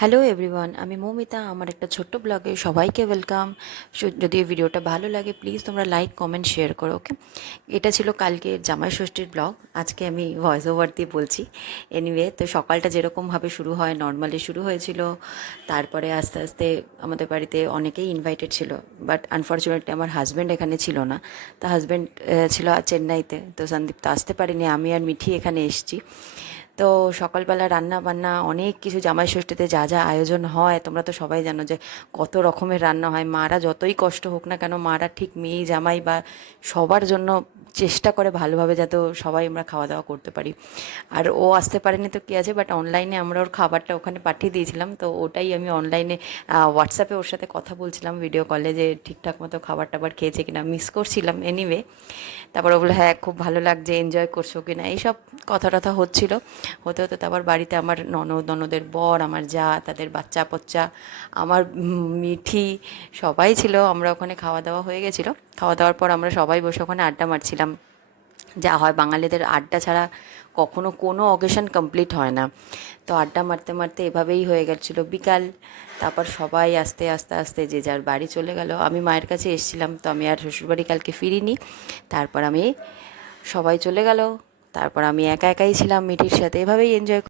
Hello everyone, আমি মৌমিতা। আমার একটা ছোট্ট ব্লগে সবাইকে ওয়েলকাম। যদি এই ভিডিওটা ভালো লাগে প্লিজ তোমরা লাইক কমেন্ট শেয়ার করো, ওকে? এটা ছিল কালকে জামাই ষষ্ঠীর ব্লগ। আজকে আমি ভয়েস ওভার দিয়ে বলছি। এনিওয়ে, তো সকালটা যেরকমভাবে শুরু হয় নর্মালি শুরু হয়েছিল। তারপরে আস্তে আস্তে আমাদের বাড়িতে অনেকেই ইনভাইটেড ছিল, বাট আনফর্চুনেটলি আমার হাজব্যান্ড এখানে ছিল না। তো হাজব্যান্ড ছিল চেন্নাইতে, তো সন্দীপ তো আসতে পারিনি, আমি আর মিঠি এখানে এসেছি। তো সকালবেলা রান্না বান্না অনেক কিছু, জামাই ষষ্ঠীতে যা যা আয়োজন হয় তোমরা তো সবাই জানো যে কত রকমের রান্না হয়। মারা যতই কষ্ট হোক না কেন, মারা ঠিক মেয়ে জামাই বা সবার জন্য চেষ্টা করে ভালোভাবে যাতে সবাই আমরা খাওয়া দাওয়া করতে পারি। আর ও আসতে পারেনি তো কী আছে, বাট অনলাইনে আমরা ওর খাবারটা ওখানে পাঠিয়ে দিয়েছিলাম, তো ওটাই আমি অনলাইনে হোয়াটসঅ্যাপে ওর সাথে কথা বলছিলাম ভিডিও কলে যে ঠিকঠাক মতো খাবার টাবার খেয়েছে কিনা, মিস করছিলাম। এনিওয়ে, তারপর ও বললো হ্যাঁ খুব ভালো লাগছে, এনজয় করছো কিনা, এইসব কথা টথা হচ্ছিল। হতে হতে তারপর বাড়িতে আমার ননদের বর, আমার যা, তাদের বাচ্চা পচ্চা, আমার মিঠি, সবাই ছিল। আমরা ওখানে খাওয়া দাওয়া হয়ে গেছিলো। খাওয়া দাওয়ার পর আমরা সবাই বসে ওখানে আড্ডা মারছিলাম। যা হয় বাঙালিদের, আড্ডা ছাড়া কখনো কোনো অকেশন কমপ্লিট হয় না। তো আড্ডা মারতে মারতে এভাবেই হয়ে গেছিলো বিকাল। তারপর সবাই আস্তে আস্তে আস্তে যে যার বাড়ি চলে গেল। আমি মায়ের কাছে এসেছিলাম, তো আমি আর শ্বশুরবাড়ি কালকে ফিরিনি। তারপর আমি, সবাই চলে গেল। তারপর আমি একা একাই ছিলাম মিঠির সাথে, এভাবেই এনজয়